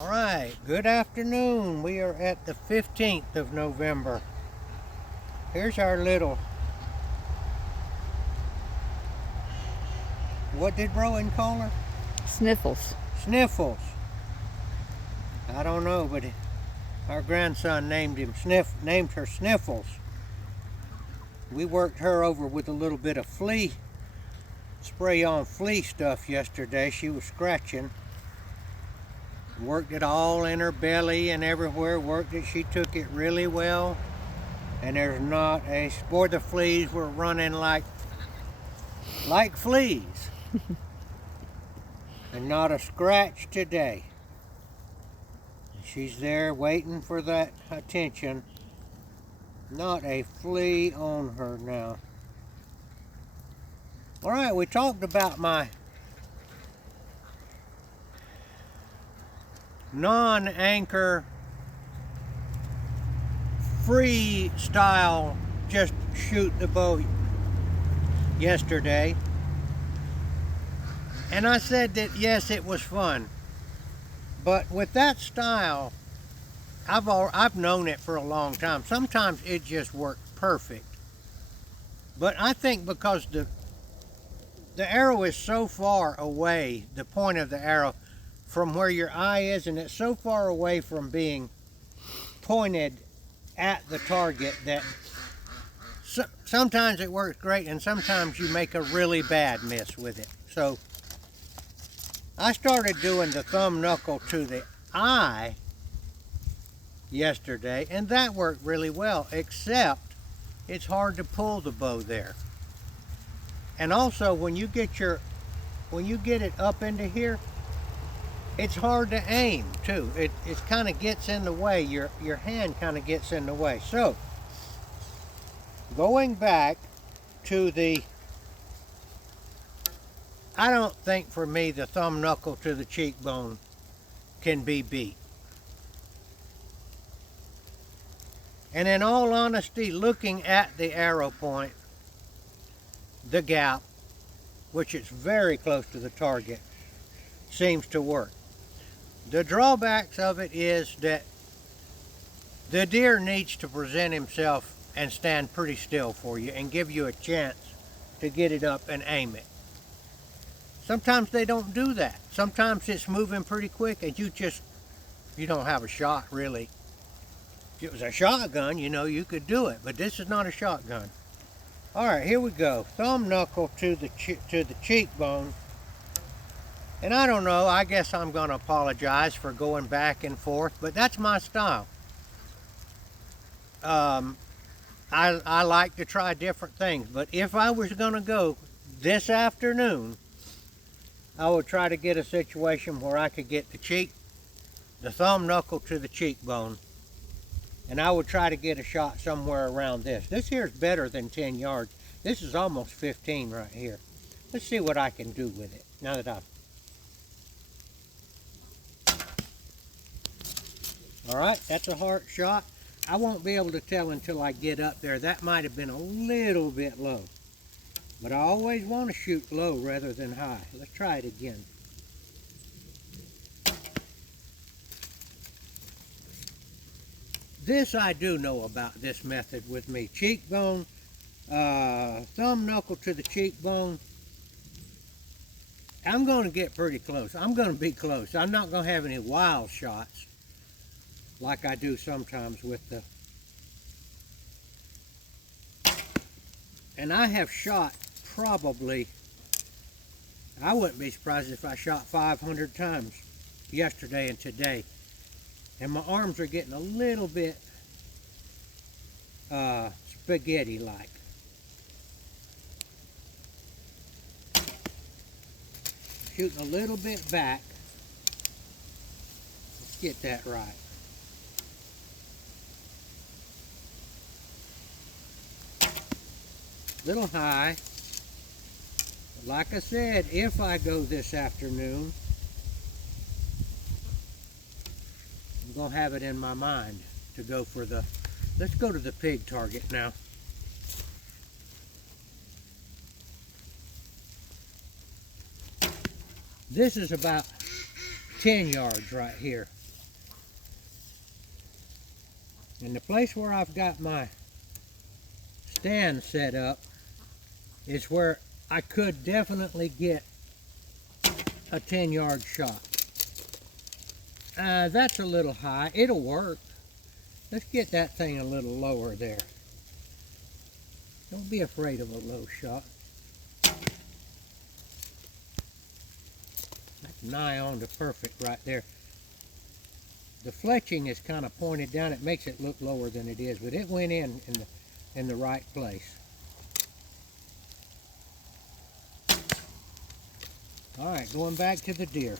All right, good afternoon. We are at the 15th of November. Here's our little, what did Rowan call her? Sniffles. Sniffles. I don't know, but our grandson named her Sniffles. We worked her over with a little bit of spray on flea stuff yesterday. She was scratching. Worked it all in her belly and everywhere. Worked it. She took it really well. And there's not a spore. The fleas were running like fleas. And not a scratch today. She's there waiting for that attention. Not a flea on her now. All right, we talked about my non-anchor freestyle just shoot the bow yesterday. And I said that yes, it was fun. But with that style, I've known it for a long time. Sometimes it just worked perfect. But I think because the arrow is so far away, the point of the arrow from where your eye is, and it's so far away from being pointed at the target that sometimes it works great and sometimes you make a really bad miss with it. So I started doing the thumb knuckle to the eye yesterday, and that worked really well, except it's hard to pull the bow there. And also when you get it up into here, it's hard to aim too. It kind of gets in the way. Your hand kind of gets in the way. So going back to I don't think for me the thumb knuckle to the cheekbone can be beat. And in all honesty, looking at the arrow point, the gap, which is very close to the target, seems to work. The drawbacks of it is that the deer needs to present himself and stand pretty still for you and give you a chance to get it up and aim it. Sometimes they don't do that. Sometimes it's moving pretty quick and you don't have a shot really. If it was a shotgun, you could do it, but this is not a shotgun. All right, here we go. Thumb knuckle to the cheekbone. And I don't know, I guess I'm going to apologize for going back and forth, but that's my style. I like to try different things, but if I was going to go this afternoon, I would try to get a situation where I could get the thumb knuckle to the cheekbone, and I would try to get a shot somewhere around this. This here is better than 10 yards. This is almost 15 right here. Let's see what I can do with it now that I've... All right, that's a heart shot. I won't be able to tell until I get up there. That might have been a little bit low. But I always want to shoot low rather than high. Let's try it again. This I do know about this method with me. Cheekbone, thumb knuckle to the cheekbone. I'm going to get pretty close. I'm going to be close. I'm not going to have any wild shots like I do sometimes with the... And I have shot probably, I wouldn't be surprised if I shot 500 times yesterday and today. And my arms are getting a little bit spaghetti-like. Shooting a little bit back. Let's get that right. Little high. But like I said, if I go this afternoon, I'm going to have it in my mind to go for let's go to the pig target now. This is about 10 yards right here. And the place where I've got my stand set up is where I could definitely get a 10-yard shot. That's a little high. It'll work. Let's get that thing a little lower there. Don't be afraid of a low shot. That's nigh on to perfect right there. The fletching is kind of pointed down. It makes it look lower than it is, but it went in the right place. All right, going back to the deer.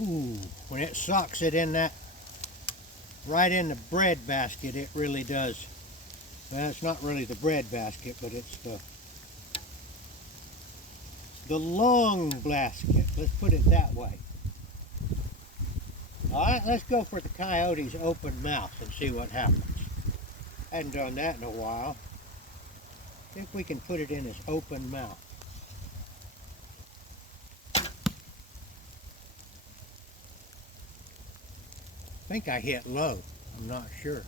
Ooh, when it sucks it in that, right in the bread basket, it really does. Well, it's not really the bread basket, but it's the lung basket. Let's put it that way. All right, let's go for the coyote's open mouth and see what happens. I hadn't done that in a while. See if we can put it in his open mouth. I think I hit low. I'm not sure.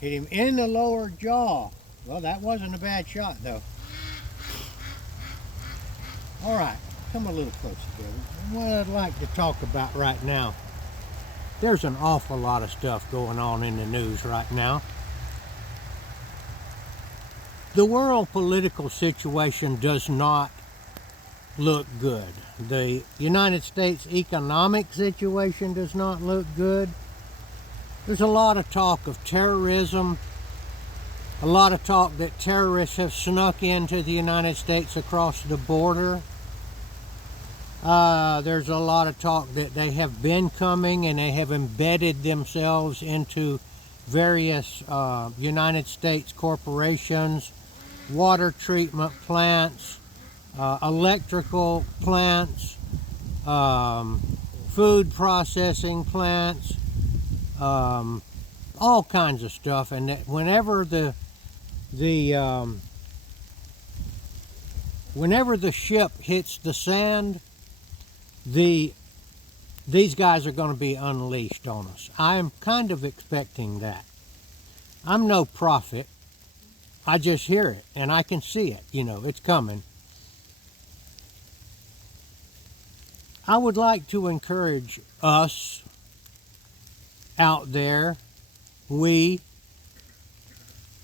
Hit him in the lower jaw. Well, that wasn't a bad shot, though. All right, come a little closer, David. What I'd like to talk about right now, there's an awful lot of stuff going on in the news right now. The world political situation does not look good. The United States economic situation does not look good. There's a lot of talk of terrorism, a lot of talk that terrorists have snuck into the United States across the border. There's a lot of talk that they have been coming and they have embedded themselves into various United States corporations, water treatment plants, electrical plants, food processing plants, all kinds of stuff. And that whenever the ship hits the sand, these guys are going to be unleashed on us. I am kind of expecting that. I'm no prophet. I just hear it and I can see it. You know, it's coming. I would like to encourage us out there, to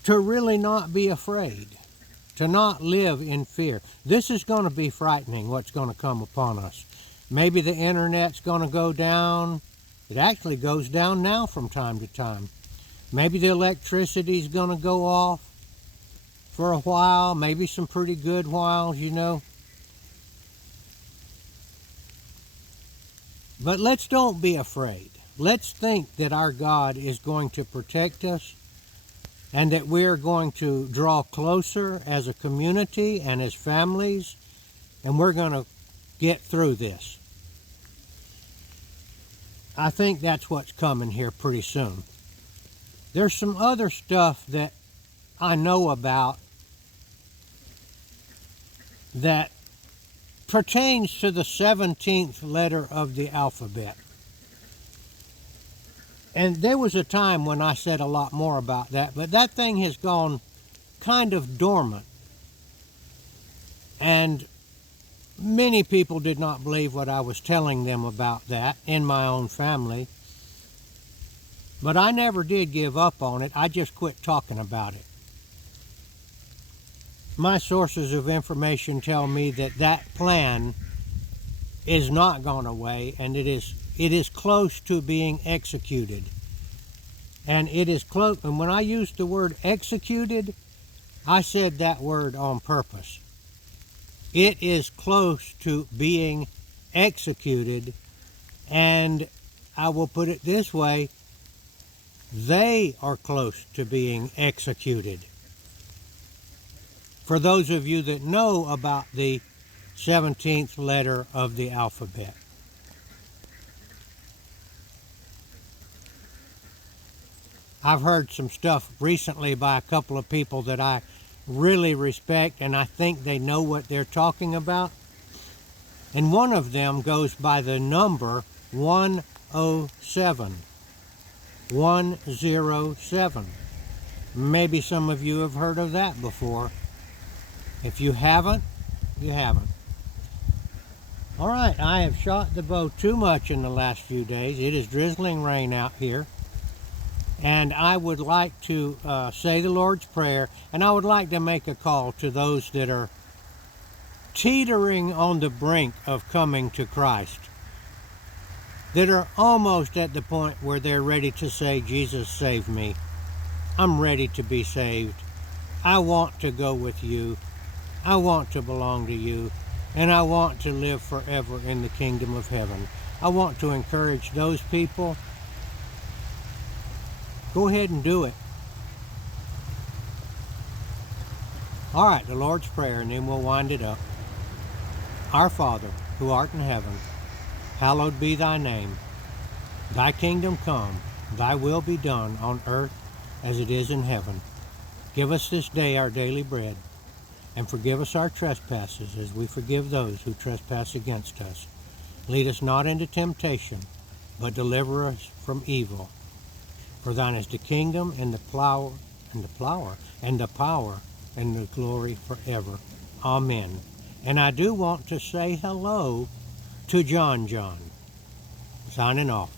really not be afraid, to not live in fear. This is going to be frightening, what's going to come upon us. Maybe the internet's going to go down. It actually goes down now from time to time. Maybe the electricity's going to go off for a while, maybe some pretty good whiles, you know. But let's don't be afraid. Let's think that our God is going to protect us and that we're going to draw closer as a community and as families, and we're going to get through this. I think that's what's coming here pretty soon. There's some other stuff that I know about that pertains to the 17th letter of the alphabet. And there was a time when I said a lot more about that, but that thing has gone kind of dormant. And many people did not believe what I was telling them about that in my own family. But I never did give up on it. I just quit talking about it. My sources of information tell me that that plan is not gone away, and it is close to being executed. And it is close. And when I used the word executed, I said that word on purpose. It is close to being executed, and I will put it this way, they are close to being executed. For those of you that know about the 17th letter of the alphabet. I've heard some stuff recently by a couple of people that I really respect, and I think they know what they're talking about. And one of them goes by the number 107. 107. Maybe some of you have heard of that before. If you haven't, you haven't. All right, I have shot the bow too much in the last few days. It is drizzling rain out here. And I would like to say the Lord's Prayer, and I would like to make a call to those that are teetering on the brink of coming to Christ, that are almost at the point where they're ready to say, Jesus, save me. I'm ready to be saved. I want to go with you. I want to belong to you. And I want to live forever in the kingdom of heaven. I want to encourage those people. Go ahead and do it. All right, the Lord's Prayer, and then we'll wind it up. Our Father, who art in heaven, hallowed be thy name. Thy kingdom come, thy will be done on earth as it is in heaven. Give us this day our daily bread, and forgive us our trespasses as we forgive those who trespass against us. Lead us not into temptation, but deliver us from evil. For thine is the kingdom and the power and the power and the glory forever. Amen. And I do want to say hello to John. Signing off.